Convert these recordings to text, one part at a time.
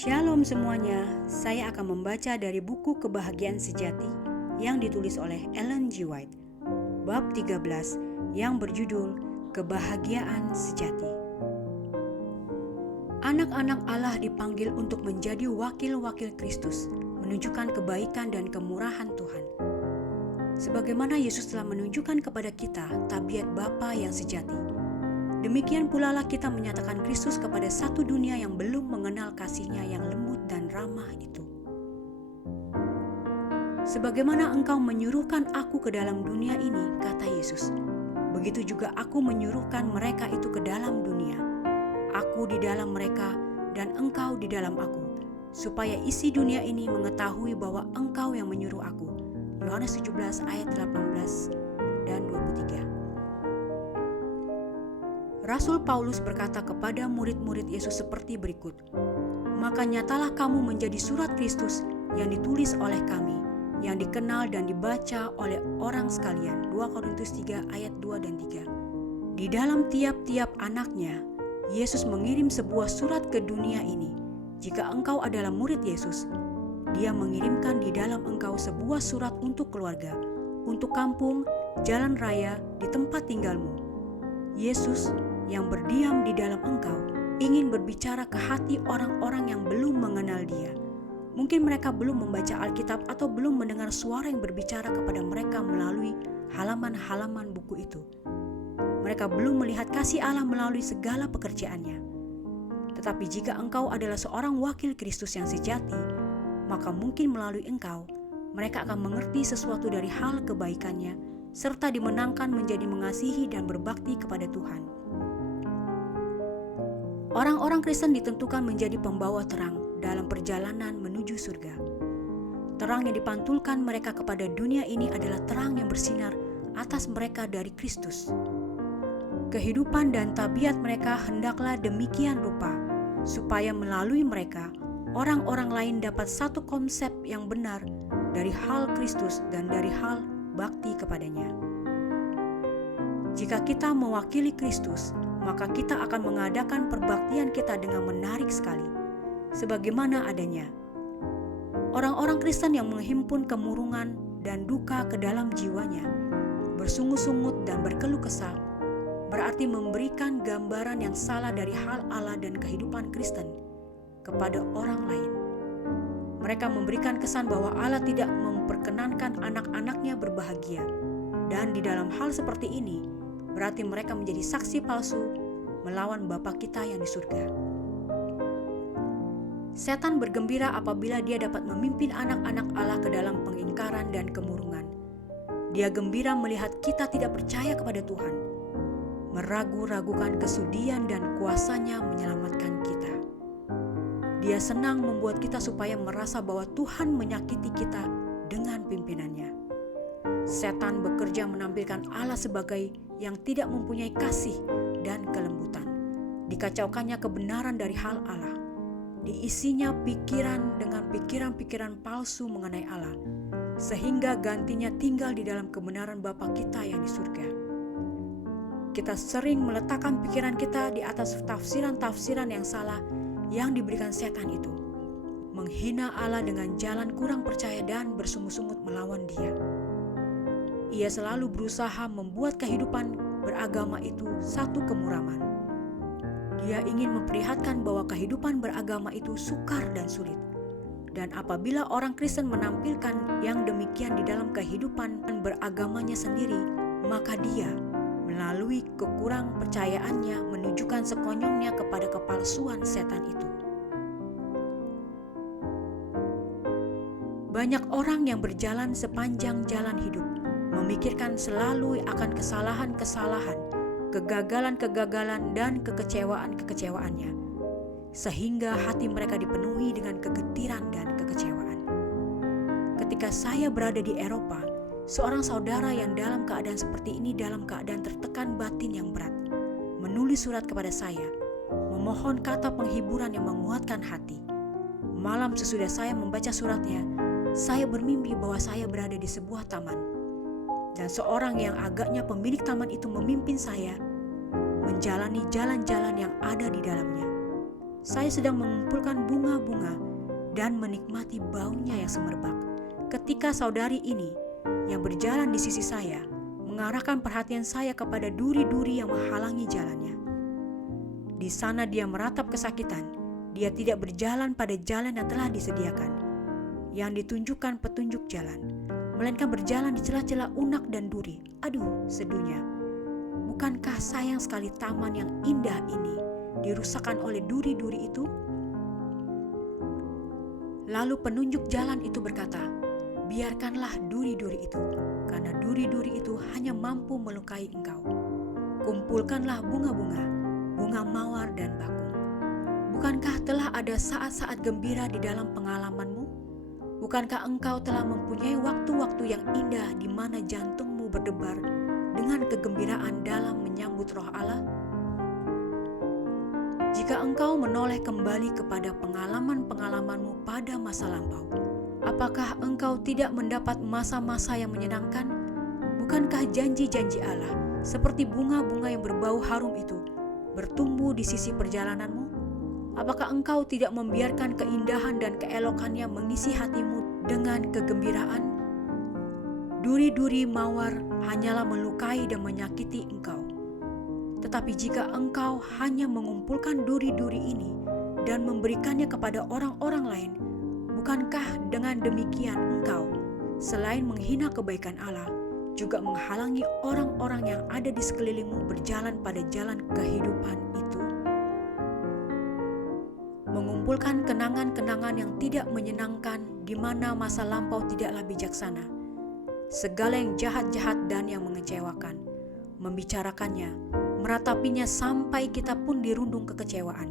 Shalom semuanya, saya akan membaca dari buku Kebahagiaan Sejati yang ditulis oleh Ellen G. White, bab 13 yang berjudul Kebahagiaan Sejati. Anak-anak Allah dipanggil untuk menjadi wakil-wakil Kristus, menunjukkan kebaikan dan kemurahan Tuhan. Sebagaimana Yesus telah menunjukkan kepada kita tabiat Bapa yang sejati, demikian pula lah kita menyatakan Kristus kepada satu dunia yang belum mengenal kasih-Nya yang lembut dan ramah itu. Sebagaimana engkau menyuruhkan aku ke dalam dunia ini, kata Yesus, begitu juga aku menyuruhkan mereka itu ke dalam dunia. Aku di dalam mereka dan engkau di dalam aku, supaya isi dunia ini mengetahui bahwa engkau yang menyuruh aku. Yohanes 17 ayat 18 dan 23. Rasul Paulus berkata kepada murid-murid Yesus seperti berikut, "Maka nyatalah kamu menjadi surat Kristus yang ditulis oleh kami, yang dikenal dan dibaca oleh orang sekalian." 2 Korintus 3 ayat 2 dan 3. Di dalam tiap-tiap anaknya, Yesus mengirim sebuah surat ke dunia ini. Jika engkau adalah murid Yesus, Dia mengirimkan di dalam engkau sebuah surat untuk keluarga, untuk kampung, jalan raya, di tempat tinggalmu. Yesus yang berdiam di dalam engkau ingin berbicara ke hati orang-orang yang belum mengenal Dia. Mungkin mereka belum membaca Alkitab atau belum mendengar suara yang berbicara kepada mereka melalui halaman-halaman buku itu. Mereka belum melihat kasih Allah melalui segala pekerjaannya. Tetapi jika engkau adalah seorang wakil Kristus yang sejati, maka mungkin melalui engkau, mereka akan mengerti sesuatu dari hal kebaikannya, serta dimenangkan menjadi mengasihi dan berbakti kepada Tuhan. Orang-orang Kristen ditentukan menjadi pembawa terang dalam perjalanan menuju surga. Terang yang dipantulkan mereka kepada dunia ini adalah terang yang bersinar atas mereka dari Kristus. Kehidupan dan tabiat mereka hendaklah demikian rupa, supaya melalui mereka, orang-orang lain dapat satu konsep yang benar dari hal Kristus dan dari hal bakti kepadanya. Jika kita mewakili Kristus, maka kita akan mengadakan perbaktian kita dengan menarik sekali, sebagaimana adanya. Orang-orang Kristen yang menghimpun kemurungan dan duka ke dalam jiwanya, bersungut-sungut dan berkeluh kesah, berarti memberikan gambaran yang salah dari hal Allah dan kehidupan Kristen kepada orang lain. Mereka memberikan kesan bahwa Allah tidak memperkenankan anak-anaknya berbahagia, dan di dalam hal seperti ini berarti mereka menjadi saksi palsu melawan Bapa kita yang di surga. Setan bergembira apabila dia dapat memimpin anak-anak Allah ke dalam pengingkaran dan kemurungan. Dia gembira melihat kita tidak percaya kepada Tuhan, meragu-ragukan kesudian dan kuasa-Nya menyelamatkan kita. Dia senang membuat kita supaya merasa bahwa Tuhan menyakiti kita dengan pimpinannya. Setan bekerja menampilkan Allah sebagai yang tidak mempunyai kasih dan kelembutan. Dikacaukannya kebenaran dari hal Allah. Diisinya pikiran dengan pikiran-pikiran palsu mengenai Allah, sehingga gantinya tinggal di dalam kebenaran Bapa kita yang di surga. Kita sering meletakkan pikiran kita di atas tafsiran-tafsiran yang salah yang diberikan setan itu, menghina Allah dengan jalan kurang percaya dan bersungut-sungut melawan Dia. Ia selalu berusaha membuat kehidupan beragama itu satu kemuraman. Dia ingin memperlihatkan bahwa kehidupan beragama itu sukar dan sulit. Dan apabila orang Kristen menampilkan yang demikian di dalam kehidupan beragamanya sendiri, maka dia melalui kekurang percayaannya menunjukkan sekonyongnya kepada kepalsuan setan itu. Banyak orang yang berjalan sepanjang jalan hidup memikirkan selalu akan kesalahan-kesalahan, kegagalan-kegagalan dan kekecewaan-kekecewaannya, sehingga hati mereka dipenuhi dengan kegetiran dan kekecewaan. Ketika saya berada di Eropa, seorang saudara yang dalam keadaan seperti ini, dalam keadaan tertekan batin yang berat, menulis surat kepada saya, memohon kata penghiburan yang menguatkan hati. Malam sesudah saya membaca suratnya, saya bermimpi bahwa saya berada di sebuah taman, dan seorang yang agaknya pemilik taman itu memimpin saya menjalani jalan-jalan yang ada di dalamnya. saya sedang mengumpulkan bunga-bunga dan menikmati baunya yang semerbak, ketika saudari ini yang berjalan di sisi saya mengarahkan perhatian saya kepada duri-duri yang menghalangi jalannya. Di sana dia meratap kesakitan. Dia tidak berjalan pada jalan yang telah disediakan, yang ditunjukkan petunjuk jalan, melainkan berjalan di celah-celah unak dan duri. Aduh, seduhnya. Bukankah sayang sekali taman yang indah ini dirusakkan oleh duri-duri itu? Lalu penunjuk jalan itu berkata, biarkanlah duri-duri itu, karena duri-duri itu hanya mampu melukai engkau. Kumpulkanlah bunga-bunga, bunga mawar dan bakung. Bukankah telah ada saat-saat gembira di dalam pengalamanmu? Bukankah engkau telah mempunyai waktu-waktu yang indah di mana jantungmu berdebar dengan kegembiraan dalam menyambut Roh Allah? Jika engkau menoleh kembali kepada pengalaman-pengalamanmu pada masa lampau, apakah engkau tidak mendapat masa-masa yang menyenangkan? Bukankah janji-janji Allah seperti bunga-bunga yang berbau harum itu bertumbuh di sisi perjalananmu? Apakah engkau tidak membiarkan keindahan dan keelokannya mengisi hatimu dengan kegembiraan? Duri-duri mawar hanyalah melukai dan menyakiti engkau. Tetapi jika engkau hanya mengumpulkan duri-duri ini dan memberikannya kepada orang-orang lain, bukankah dengan demikian engkau, selain menghina kebaikan Allah, juga menghalangi orang-orang yang ada di sekelilingmu berjalan pada jalan kehidupan itu? Mengumpulkan kenangan-kenangan yang tidak menyenangkan di mana masa lampau tidaklah bijaksana. Segala yang jahat-jahat dan yang mengecewakan, membicarakannya, meratapinya sampai kita pun dirundung kekecewaan.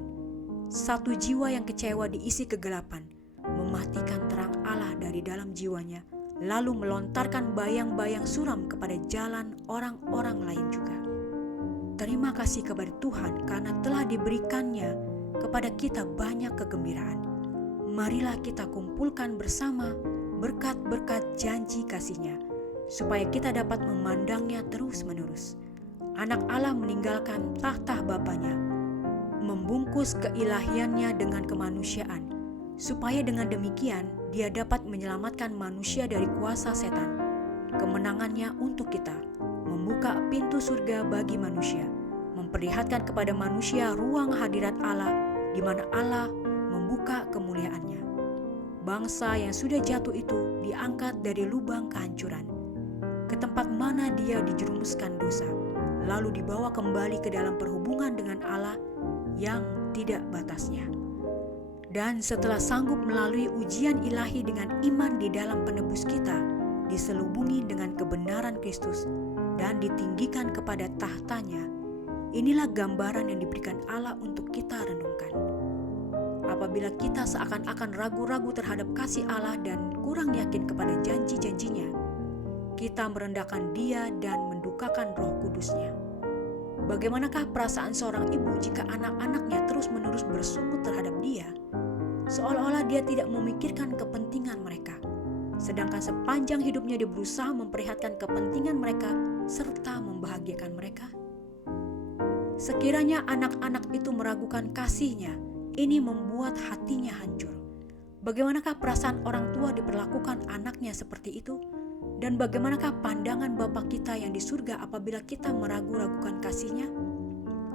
Satu jiwa yang kecewa diisi kegelapan, mematikan terang Allah dari dalam jiwanya, lalu melontarkan bayang-bayang suram kepada jalan orang-orang lain juga. Terima kasih kepada Tuhan karena telah diberikannya kepada kita banyak kegembiraan. Marilah kita kumpulkan bersama berkat-berkat janji kasih-Nya, supaya kita dapat memandangnya terus-menerus. Anak Allah meninggalkan tahta Bapanya, membungkus keilahiannya dengan kemanusiaan, supaya dengan demikian Dia dapat menyelamatkan manusia dari kuasa setan. Kemenangannya untuk kita, membuka pintu surga bagi manusia, memperlihatkan kepada manusia ruang hadirat Allah, di mana Allah membuka kemuliaannya. Bangsa yang sudah jatuh itu diangkat dari lubang kehancuran, ke tempat mana dia dijerumuskan dosa, lalu dibawa kembali ke dalam perhubungan dengan Allah yang tidak batasnya. Dan setelah sanggup melalui ujian ilahi dengan iman di dalam penebus kita, diselubungi dengan kebenaran Kristus dan ditinggikan kepada tahtanya, inilah gambaran yang diberikan Allah untuk kita renungkan. Apabila kita seakan-akan ragu-ragu terhadap kasih Allah dan kurang yakin kepada janji-janjinya, kita merendahkan Dia dan mendukakan Roh Kudus-Nya. Bagaimanakah perasaan seorang ibu jika anak-anaknya terus-menerus bersungut terhadap dia, seolah-olah dia tidak memikirkan kepentingan mereka, sedangkan sepanjang hidupnya dia berusaha memperlihatkan kepentingan mereka serta membahagiakan mereka? Sekiranya anak-anak itu meragukan kasih-Nya, ini membuat hatinya hancur. Bagaimanakah perasaan orang tua diperlakukan anaknya seperti itu? Dan bagaimanakah pandangan Bapa kita yang di surga apabila kita meragu-ragukan kasih-Nya,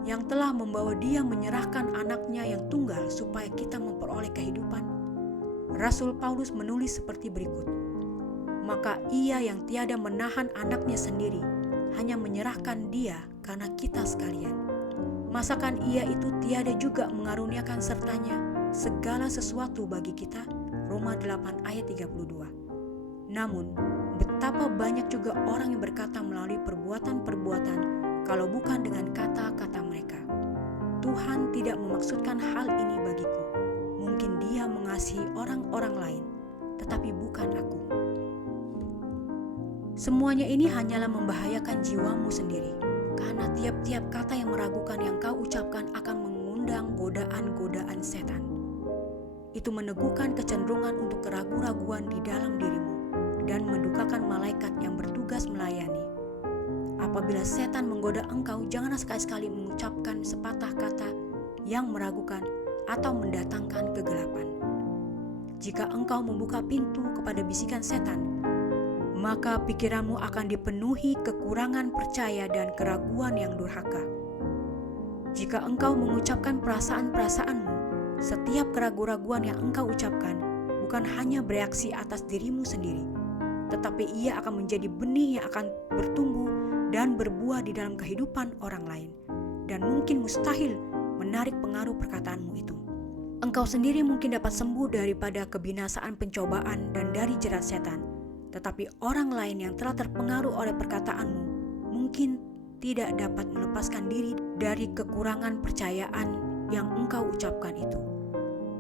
yang telah membawa Dia menyerahkan anaknya yang tunggal supaya kita memperoleh kehidupan? Rasul Paulus menulis seperti berikut, maka Ia yang tiada menahan anaknya sendiri, hanya menyerahkan Dia karena kita sekalian. Masakan Ia itu tiada juga mengaruniakan sertanya segala sesuatu bagi kita? Roma 8 ayat 32. Namun, betapa banyak juga orang yang berkata melalui perbuatan-perbuatan, kalau bukan dengan kata-kata mereka, Tuhan tidak memaksudkan hal ini bagiku. Mungkin Dia mengasihi orang-orang lain, tetapi bukan aku. Semuanya ini hanyalah membahayakan jiwamu sendiri, karena tiap-tiap kata yang meragukan yang kau ucapkan akan mengundang godaan-godaan setan. Itu meneguhkan kecenderungan untuk keraguan-raguan di dalam dirimu dan mendukakan malaikat yang bertugas melayani. Apabila setan menggoda engkau, janganlah sekali-sekali mengucapkan sepatah kata yang meragukan atau mendatangkan kegelapan. Jika engkau membuka pintu kepada bisikan setan, maka pikiranmu akan dipenuhi kekurangan percaya dan keraguan yang durhaka. Jika engkau mengucapkan perasaan-perasaanmu, setiap keraguan-raguan yang engkau ucapkan bukan hanya bereaksi atas dirimu sendiri, tetapi ia akan menjadi benih yang akan bertumbuh dan berbuah di dalam kehidupan orang lain, dan mungkin mustahil menarik pengaruh perkataanmu itu. Engkau sendiri mungkin dapat sembuh daripada kebinasaan pencobaan dan dari jerat setan, tetapi orang lain yang telah terpengaruh oleh perkataanmu mungkin tidak dapat melepaskan diri dari kekurangan percayaan yang engkau ucapkan itu.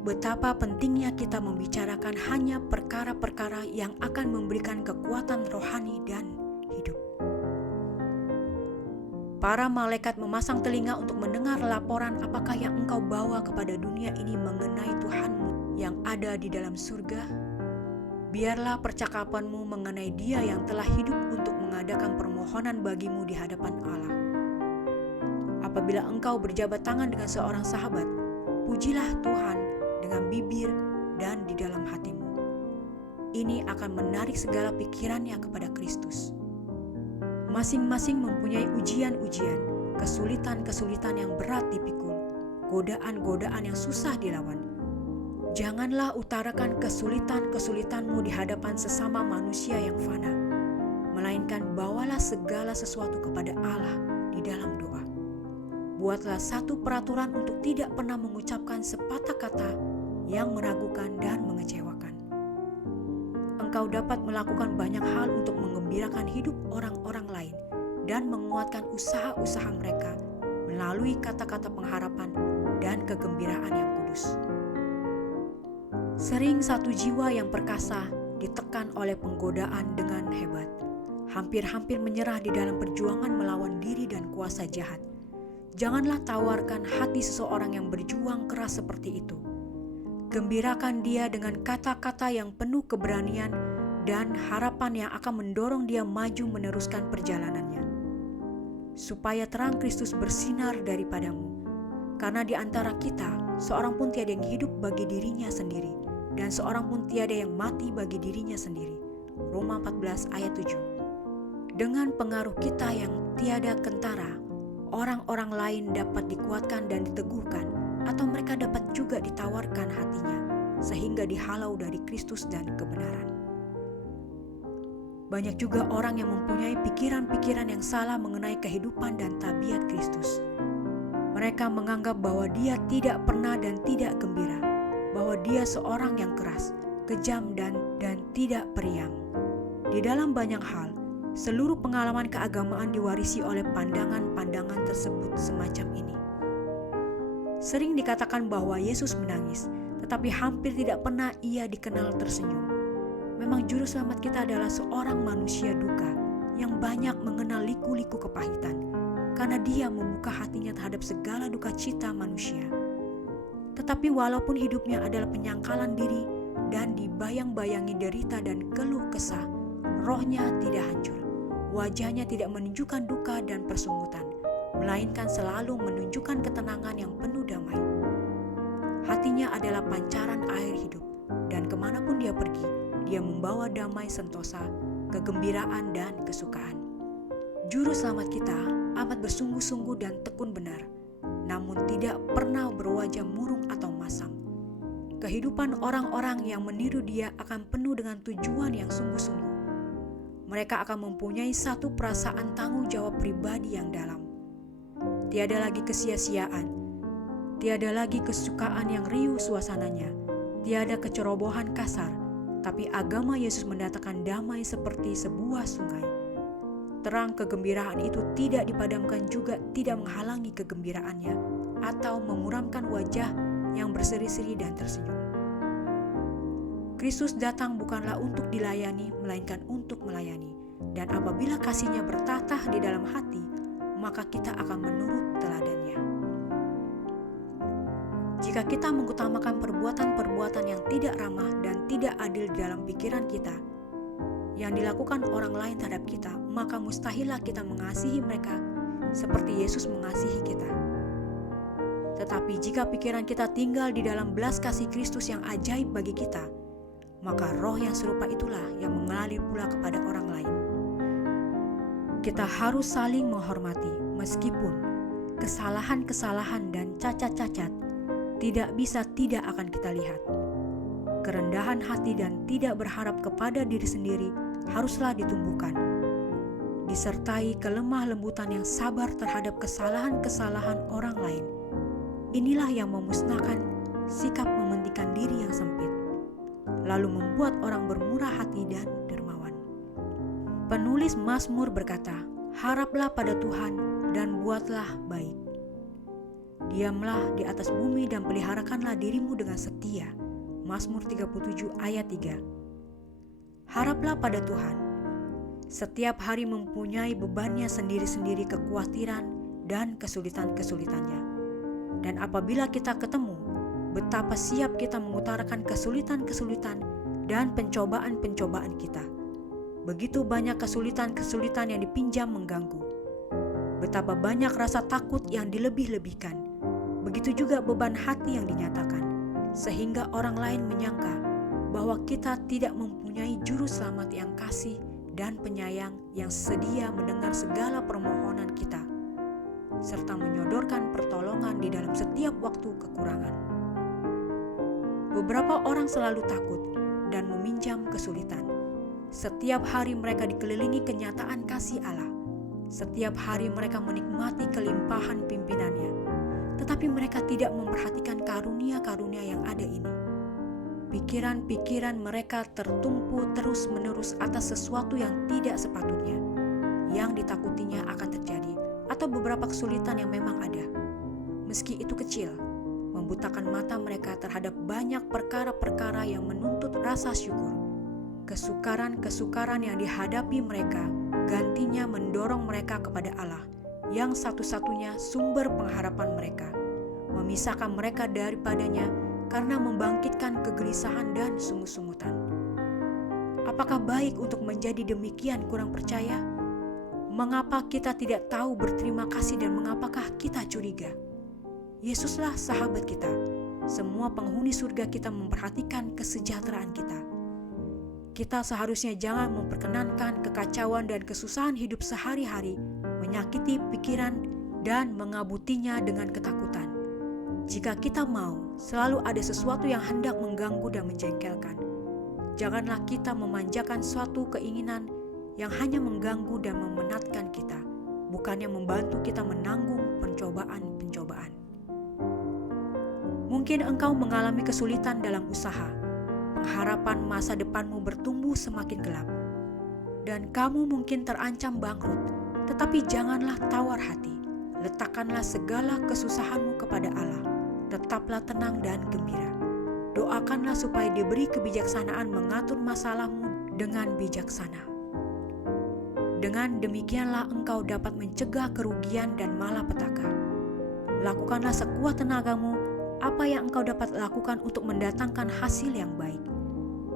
Betapa pentingnya kita membicarakan hanya perkara-perkara yang akan memberikan kekuatan rohani dan hidup. Para malaikat memasang telinga untuk mendengar laporan apakah yang engkau bawa kepada dunia ini mengenai Tuhanmu yang ada di dalam surga. Biarlah percakapanmu mengenai Dia yang telah hidup untuk mengadakan permohonan bagimu di hadapan Allah. Apabila engkau berjabat tangan dengan seorang sahabat, pujilah Tuhan dengan bibir dan di dalam hatimu. Ini akan menarik segala pikirannya kepada Kristus. Masing-masing mempunyai ujian-ujian, kesulitan-kesulitan yang berat dipikul, godaan-godaan yang susah dilawan. Janganlah utarakan kesulitan-kesulitanmu di hadapan sesama manusia yang fana, melainkan bawalah segala sesuatu kepada Allah di dalam doa. Buatlah satu peraturan untuk tidak pernah mengucapkan sepatah kata yang meragukan dan mengecewakan. Engkau dapat melakukan banyak hal untuk menggembirakan hidup orang-orang lain dan menguatkan usaha-usaha mereka melalui kata-kata pengharapan dan kegembiraan yang kudus. Sering satu jiwa yang perkasa ditekan oleh penggodaan dengan hebat, hampir-hampir menyerah di dalam perjuangan melawan diri dan kuasa jahat. Janganlah tawarkan hati seseorang yang berjuang keras seperti itu. Gembirakan dia dengan kata-kata yang penuh keberanian dan harapan yang akan mendorong dia maju meneruskan perjalanannya. Supaya terang Kristus bersinar daripadamu. Karena di antara kita, seorang pun tiada yang hidup bagi dirinya sendiri, dan seorang pun tiada yang mati bagi dirinya sendiri. Roma 14 ayat 7. Dengan pengaruh kita yang tiada kentara, orang-orang lain dapat dikuatkan dan diteguhkan, atau mereka dapat juga ditawarkan hatinya, sehingga dihalau dari Kristus dan kebenaran. Banyak juga orang yang mempunyai pikiran-pikiran yang salah mengenai kehidupan dan tabiat Kristus. Mereka menganggap bahwa dia tidak pernah dan tidak gembira, bahwa dia seorang yang keras, kejam dan tidak periang. Di dalam banyak hal, seluruh pengalaman keagamaan diwarisi oleh pandangan-pandangan tersebut semacam ini. Sering dikatakan bahwa Yesus menangis, tetapi hampir tidak pernah ia dikenal tersenyum. Memang juru selamat kita adalah seorang manusia duka yang banyak mengenal liku-liku kepahitan, karena dia membuka hatinya terhadap segala duka cita manusia. Tetapi walaupun hidupnya adalah penyangkalan diri dan dibayang-bayangi derita dan keluh kesah, rohnya tidak hancur. Wajahnya tidak menunjukkan duka dan persungutan, melainkan selalu menunjukkan ketenangan yang penuh damai. Hatinya adalah pancaran air hidup, dan kemanapun dia pergi, dia membawa damai sentosa, kegembiraan dan kesukaan. Juru selamat kita amat bersungguh-sungguh dan tekun benar, namun tidak pernah berwajah murung atau masam. Kehidupan orang-orang yang meniru dia akan penuh dengan tujuan yang sungguh-sungguh. Mereka akan mempunyai satu perasaan tanggung jawab pribadi yang dalam. Tiada lagi kesia-siaan, tiada lagi kesukaan yang riuh suasananya, tiada kecerobohan kasar, tapi agama Yesus mendatangkan damai seperti sebuah sungai. Terang kegembiraan itu tidak dipadamkan juga tidak menghalangi kegembiraannya atau memuramkan wajah yang berseri-seri dan tersenyum. Kristus datang bukanlah untuk dilayani, melainkan untuk melayani. Dan apabila kasih-Nya bertatah di dalam hati, maka kita akan menurut teladannya. Jika kita mengutamakan perbuatan-perbuatan yang tidak ramah dan tidak adil di dalam pikiran kita, yang dilakukan orang lain terhadap kita, maka mustahillah kita mengasihi mereka seperti Yesus mengasihi kita. Tetapi jika pikiran kita tinggal di dalam belas kasih Kristus yang ajaib bagi kita, maka roh yang serupa itulah yang mengalir pula kepada orang lain. Kita harus saling menghormati meskipun kesalahan-kesalahan dan cacat-cacat tidak bisa tidak akan kita lihat. Kerendahan hati dan tidak berharap kepada diri sendiri haruslah ditumbuhkan, disertai kelemah lembutan yang sabar terhadap kesalahan-kesalahan orang lain. Inilah yang memusnahkan sikap mementingkan diri yang sempit, lalu membuat orang bermurah hati dan dermawan. Penulis Mazmur berkata, "Haraplah pada Tuhan dan buatlah baik. Diamlah di atas bumi dan peliharakanlah dirimu dengan setia." Mazmur 37 ayat 3. Haraplah pada Tuhan. Setiap hari mempunyai bebannya sendiri-sendiri, kekhawatiran dan kesulitan-kesulitannya. Dan apabila kita ketemu, betapa siap kita mengutarakan kesulitan-kesulitan dan pencobaan-pencobaan kita. Begitu banyak kesulitan-kesulitan yang dipinjam mengganggu. Betapa banyak rasa takut yang dilebih-lebihkan. Begitu juga beban hati yang dinyatakan, sehingga orang lain menyangka bahwa kita tidak mempunyai juru selamat yang kasih dan penyayang yang sedia mendengar segala permohonan kita, serta menyodorkan pertolongan di dalam setiap waktu kekurangan. Beberapa orang selalu takut dan meminjam kesulitan. Setiap hari mereka dikelilingi kenyataan kasih Allah. Setiap hari mereka menikmati kelimpahan pimpinannya. Tetapi mereka tidak memperhatikan karunia-karunia yang ada ini. Pikiran-pikiran mereka tertumpu terus-menerus atas sesuatu yang tidak sepatutnya, yang ditakutinya akan terjadi, atau beberapa kesulitan yang memang ada. Meski itu kecil, membutakan mata mereka terhadap banyak perkara-perkara yang menuntut rasa syukur. Kesukaran-kesukaran yang dihadapi mereka gantinya mendorong mereka kepada Allah, yang satu-satunya sumber pengharapan mereka, memisahkan mereka daripadanya karena membangkitkan kegelisahan dan sungut-sungutan. Apakah baik untuk menjadi demikian kurang percaya? Mengapa kita tidak tahu berterima kasih dan mengapakah kita curiga? Yesuslah sahabat kita. Semua penghuni surga kita memperhatikan kesejahteraan kita. Kita seharusnya jangan memperkenankan kekacauan dan kesusahan hidup sehari-hari menyakiti pikiran dan mengabutinya dengan ketakutan. Jika kita mau, selalu ada sesuatu yang hendak mengganggu dan menjengkelkan. Janganlah kita memanjakan suatu keinginan yang hanya mengganggu dan memenatkan kita, bukannya membantu kita menanggung pencobaan-pencobaan. Mungkin engkau mengalami kesulitan dalam usaha. Pengharapan masa depanmu bertumbuh semakin gelap, dan kamu mungkin terancam bangkrut. Tetapi janganlah tawar hati. Letakkanlah segala kesusahanmu kepada Allah. Tetaplah tenang dan gembira. Doakanlah supaya diberi kebijaksanaan mengatur masalahmu dengan bijaksana. Dengan demikianlah engkau dapat mencegah kerugian dan malapetaka. Lakukanlah sekuat tenagamu apa yang engkau dapat lakukan untuk mendatangkan hasil yang baik.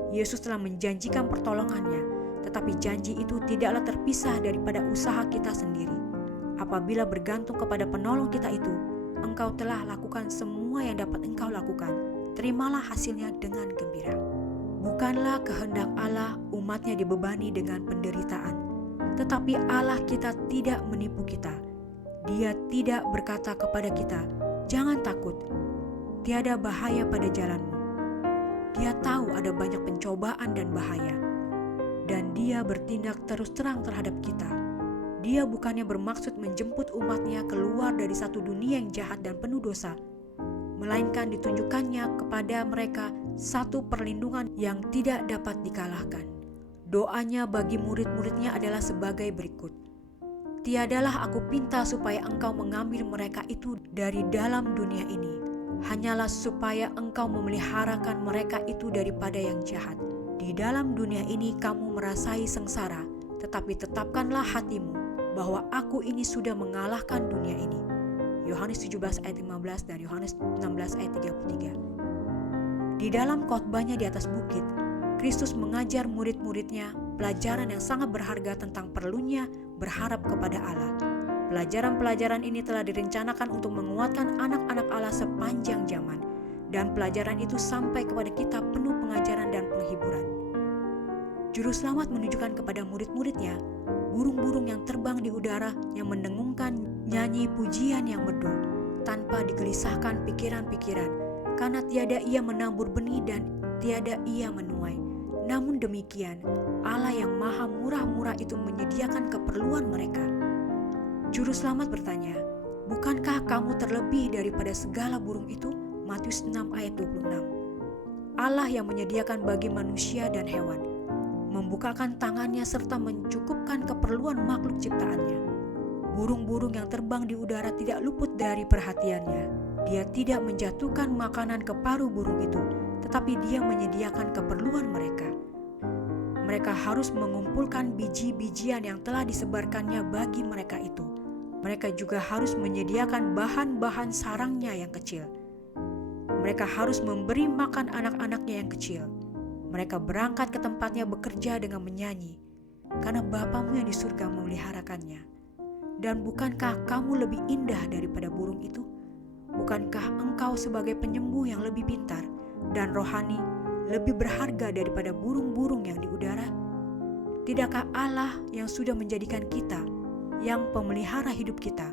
Yesus telah menjanjikan pertolongannya, tetapi janji itu tidaklah terpisah daripada usaha kita sendiri. Apabila bergantung kepada penolong kita itu, engkau telah lakukan semua yang dapat engkau lakukan. Terimalah hasilnya dengan gembira. Bukanlah kehendak Allah umatnya dibebani dengan penderitaan, tetapi Allah kita tidak menipu kita. Dia tidak berkata kepada kita, "Jangan takut, tiada bahaya pada jalanmu." Dia tahu ada banyak pencobaan dan bahaya, dan dia bertindak terus terang terhadap kita. Dia bukannya bermaksud menjemput umatnya keluar dari satu dunia yang jahat dan penuh dosa, melainkan ditunjukkannya kepada mereka satu perlindungan yang tidak dapat dikalahkan. Doanya bagi murid-muridnya adalah sebagai berikut: "Tiadalah aku pinta supaya engkau mengambil mereka itu dari dalam dunia ini, hanyalah supaya engkau memeliharakan mereka itu daripada yang jahat. Di dalam dunia ini kamu merasai sengsara, tetapi tetapkanlah hatimu bahwa aku ini sudah mengalahkan dunia ini." Yohanes 17 ayat 15 dan Yohanes 16 ayat 33. Di dalam khotbahnya di atas bukit, Kristus mengajar murid-muridnya pelajaran yang sangat berharga tentang perlunya berharap kepada Allah. Pelajaran-pelajaran ini telah direncanakan untuk menguatkan anak-anak Allah sepanjang zaman, dan pelajaran itu sampai kepada kita penuh pengajaran dan penghiburan. Juru Selamat menunjukkan kepada murid-muridnya burung-burung yang terbang di udara yang mendengungkan nyanyi pujian yang merdu tanpa digelisahkan pikiran-pikiran, karena tiada ia menabur benih dan tiada ia menuai. Namun demikian, Allah yang maha murah-murah itu menyediakan keperluan mereka. Juru Selamat bertanya, bukankah kamu terlebih daripada segala burung itu? Matius 6 ayat 26. Allah yang menyediakan bagi manusia dan hewan, membukakan tangannya serta mencukupkan keperluan makhluk ciptaannya. Burung-burung yang terbang di udara tidak luput dari perhatiannya. Dia tidak menjatuhkan makanan ke paruh burung itu, tetapi dia menyediakan keperluan mereka. Mereka harus mengumpulkan biji-bijian yang telah disebarkannya bagi mereka itu. Mereka juga harus menyediakan bahan-bahan sarangnya yang kecil. Mereka harus memberi makan anak-anaknya yang kecil. Mereka berangkat ke tempatnya bekerja dengan menyanyi, karena Bapamu yang di surga memeliharakannya. Dan bukankah kamu lebih indah daripada burung itu? Bukankah engkau sebagai penyembuh yang lebih pintar dan rohani lebih berharga daripada burung-burung yang di udara? Tidakkah Allah yang sudah menjadikan kita, yang pemelihara hidup kita,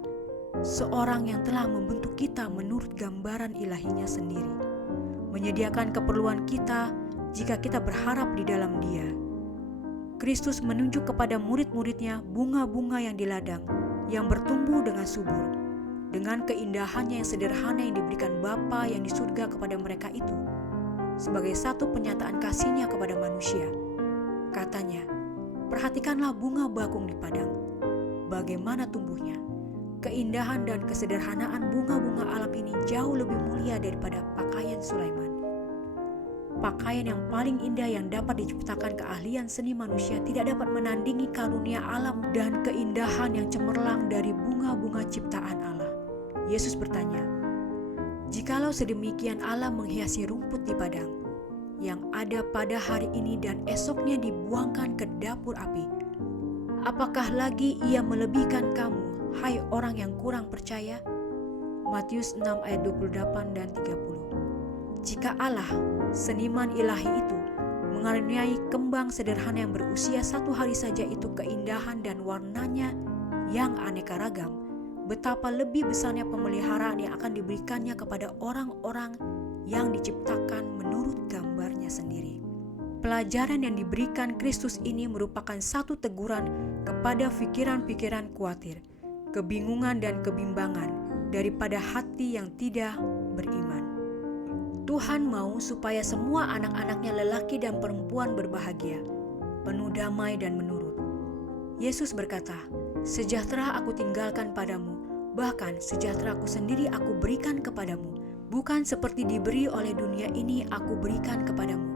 seorang yang telah membentuk kita menurut gambaran ilahinya sendiri, menyediakan keperluan kita jika kita berharap di dalam Dia? Kristus menunjuk kepada murid-muridnya bunga-bunga yang di ladang, yang bertumbuh dengan subur, dengan keindahannya yang sederhana yang diberikan Bapa yang di surga kepada mereka itu, sebagai satu penyataan kasih-Nya kepada manusia. Katanya, perhatikanlah bunga bakung di padang, bagaimana tumbuhnya. Keindahan dan kesederhanaan bunga-bunga alam ini jauh lebih mulia daripada pakaian Sulaiman. Pakaian yang paling indah yang dapat diciptakan keahlian seni manusia tidak dapat menandingi karunia alam dan keindahan yang cemerlang dari bunga-bunga ciptaan Allah. Yesus bertanya, jikalau sedemikian Allah menghiasi rumput di padang, yang ada pada hari ini dan esoknya dibuangkan ke dapur api, apakah lagi Ia melebihkan kamu, hai orang yang kurang percaya? Matius 6 ayat 28 dan 30. Jika Allah, seniman ilahi itu, mengaruniai kembang sederhana yang berusia 1 hari saja itu keindahan dan warnanya yang aneka ragam, betapa lebih besarnya pemeliharaan yang akan diberikannya kepada orang-orang yang diciptakan menurut gambarnya sendiri. Pelajaran yang diberikan Kristus ini merupakan satu teguran kepada pikiran-pikiran khawatir, kebingungan dan kebimbangan daripada hati yang tidak beriman. Tuhan mau supaya semua anak-anaknya lelaki dan perempuan berbahagia, penuh damai dan menurut. Yesus berkata, sejahtera aku tinggalkan padamu, bahkan sejahtera aku sendiri aku berikan kepadamu. Bukan seperti diberi oleh dunia ini aku berikan kepadamu.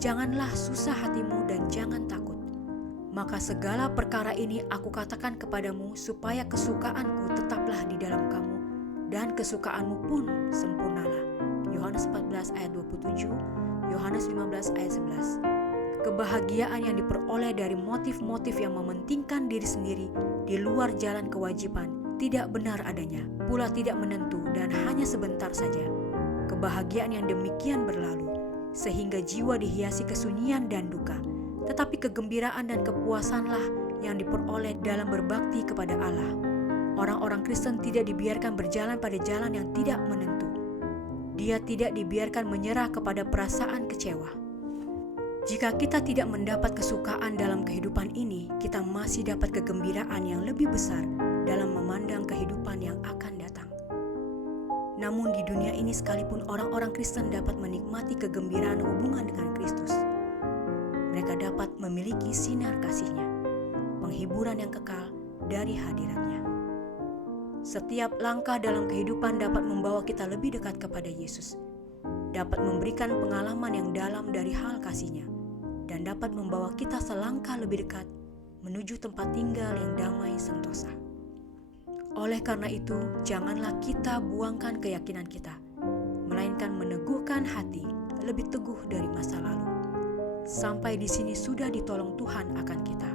Janganlah susah hatimu dan jangan takut. Maka segala perkara ini aku katakan kepadamu supaya kesukaanku tetaplah di dalam kamu dan kesukaanmu pun sempurnalah. Yohanes 14 ayat 27, Yohanes 15 ayat 11. Kebahagiaan yang diperoleh dari motif-motif yang mementingkan diri sendiri di luar jalan kewajiban tidak benar adanya, pula tidak menentu dan hanya sebentar saja. Kebahagiaan yang demikian berlalu, sehingga jiwa dihiasi kesunyian dan duka. Tetapi kegembiraan dan kepuasanlah yang diperoleh dalam berbakti kepada Allah. Orang-orang Kristen tidak dibiarkan berjalan pada jalan yang tidak menentu. Dia tidak dibiarkan menyerah kepada perasaan kecewa. Jika kita tidak mendapat kesukaan dalam kehidupan ini, kita masih dapat kegembiraan yang lebih besar dalam memandang kehidupan yang akan datang. Namun di dunia ini sekalipun orang-orang Kristen dapat menikmati kegembiraan hubungan dengan Kristus, mereka dapat memiliki sinar kasih-Nya, penghiburan yang kekal dari hadirat-Nya. Setiap langkah dalam kehidupan dapat membawa kita lebih dekat kepada Yesus, dapat memberikan pengalaman yang dalam dari hal kasih-Nya, dan dapat membawa kita selangkah lebih dekat menuju tempat tinggal yang damai sentosa. Oleh karena itu, janganlah kita buangkan keyakinan kita, melainkan meneguhkan hati lebih teguh dari masa lalu. Sampai di sini sudah ditolong Tuhan akan kita,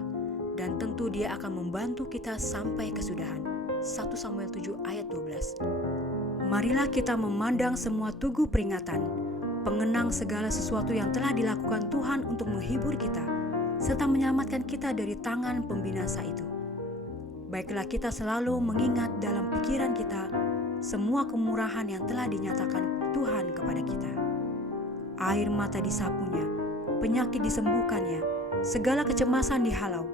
dan tentu Dia akan membantu kita sampai kesudahan. 1 Samuel 7 ayat 12. Marilah kita memandang semua tugu peringatan, pengenang segala sesuatu yang telah dilakukan Tuhan untuk menghibur kita, serta menyelamatkan kita dari tangan pembinasa itu. Baiklah kita selalu mengingat dalam pikiran kita semua kemurahan yang telah dinyatakan Tuhan kepada kita. Air mata disapunya, penyakit disembuhkannya, segala kecemasan dihalau,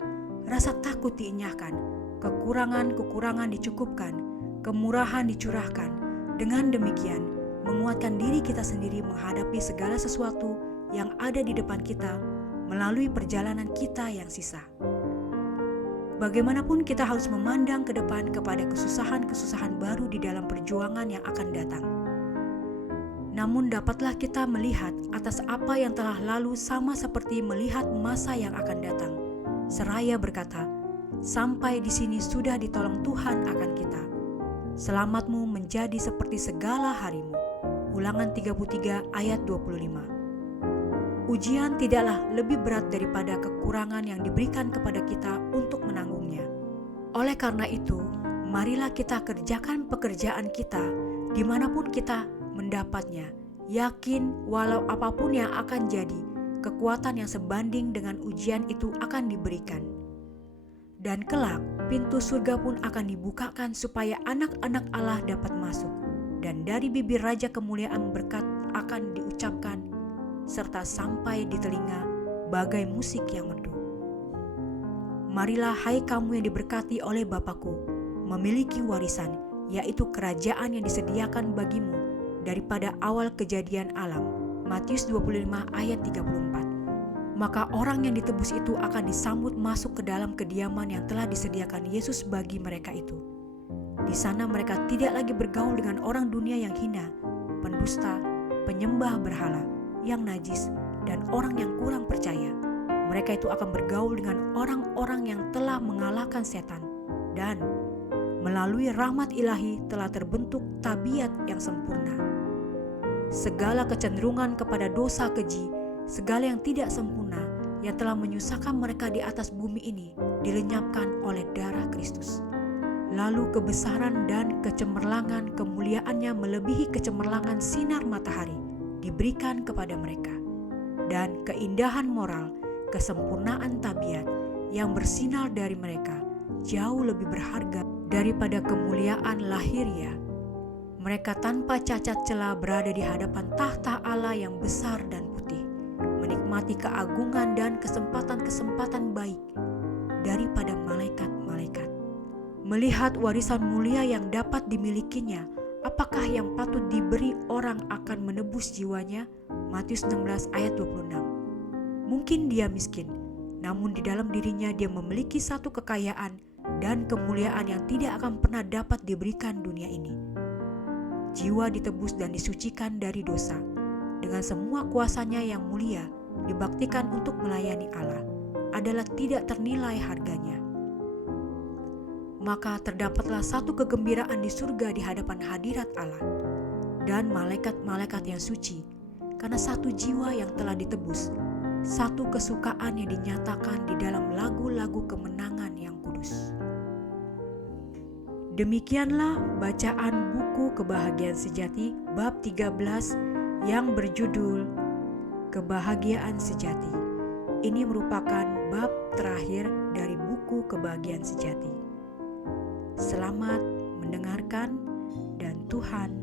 rasa takut dienyahkan, kekurangan-kekurangan dicukupkan, kemurahan dicurahkan. Dengan demikian, menguatkan diri kita sendiri menghadapi segala sesuatu yang ada di depan kita melalui perjalanan kita yang sisa. Bagaimanapun kita harus memandang ke depan kepada kesusahan-kesusahan baru di dalam perjuangan yang akan datang. Namun dapatlah kita melihat atas apa yang telah lalu sama seperti melihat masa yang akan datang. Seraya berkata, sampai di sini sudah ditolong Tuhan akan kita. Selamatmu menjadi seperti segala harimu. Ulangan 33 ayat 25. Ujian tidaklah lebih berat daripada kekurangan yang diberikan kepada kita untuk menanggungnya. Oleh karena itu, marilah kita kerjakan pekerjaan kita dimanapun kita mendapatnya, yakin walau apapun yang akan jadi, kekuatan yang sebanding dengan ujian itu akan diberikan. Dan kelak, pintu surga pun akan dibukakan supaya anak-anak Allah dapat masuk. Dan dari bibir Raja kemuliaan berkat akan diucapkan, serta sampai di telinga bagai musik yang merdu. Marilah hai kamu yang diberkati oleh Bapa-Ku, memiliki warisan, yaitu kerajaan yang disediakan bagimu daripada awal kejadian alam. Matius 25 ayat 34. Maka orang yang ditebus itu akan disambut masuk ke dalam kediaman yang telah disediakan Yesus bagi mereka itu. Di sana mereka tidak lagi bergaul dengan orang dunia yang hina, pendusta, penyembah berhala, yang najis, dan orang yang kurang percaya. Mereka itu akan bergaul dengan orang-orang yang telah mengalahkan setan, dan melalui rahmat ilahi telah terbentuk tabiat yang sempurna. Segala kecenderungan kepada dosa keji, segala yang tidak sempurna yang telah menyusahkan mereka di atas bumi ini dilenyapkan oleh darah Kristus. Lalu kebesaran dan kecemerlangan kemuliaannya melebihi kecemerlangan sinar matahari diberikan kepada mereka. Dan keindahan moral, kesempurnaan tabiat yang bersinar dari mereka jauh lebih berharga daripada kemuliaan lahiriah. Mereka tanpa cacat celah berada di hadapan tahta Allah yang besar dan putih, menikmati keagungan dan kesempatan-kesempatan baik daripada malaikat-malaikat. Melihat warisan mulia yang dapat dimilikinya, apakah yang patut diberi orang akan menebus jiwanya? Matius 16 ayat 26. Mungkin dia miskin, namun di dalam dirinya dia memiliki satu kekayaan dan kemuliaan yang tidak akan pernah dapat diberikan dunia ini. Jiwa ditebus dan disucikan dari dosa, dengan semua kuasanya yang mulia dibaktikan untuk melayani Allah, adalah tidak ternilai harganya. Maka terdapatlah satu kegembiraan di surga di hadapan hadirat Allah dan malaikat-malaikat yang suci, karena satu jiwa yang telah ditebus, satu kesukaan yang dinyatakan di dalam lagu-lagu kemenangan yang kudus. Demikianlah bacaan buku Kebahagiaan Sejati bab 13 yang berjudul Kebahagiaan Sejati. Ini merupakan bab terakhir dari buku Kebahagiaan Sejati. Selamat mendengarkan dan Tuhan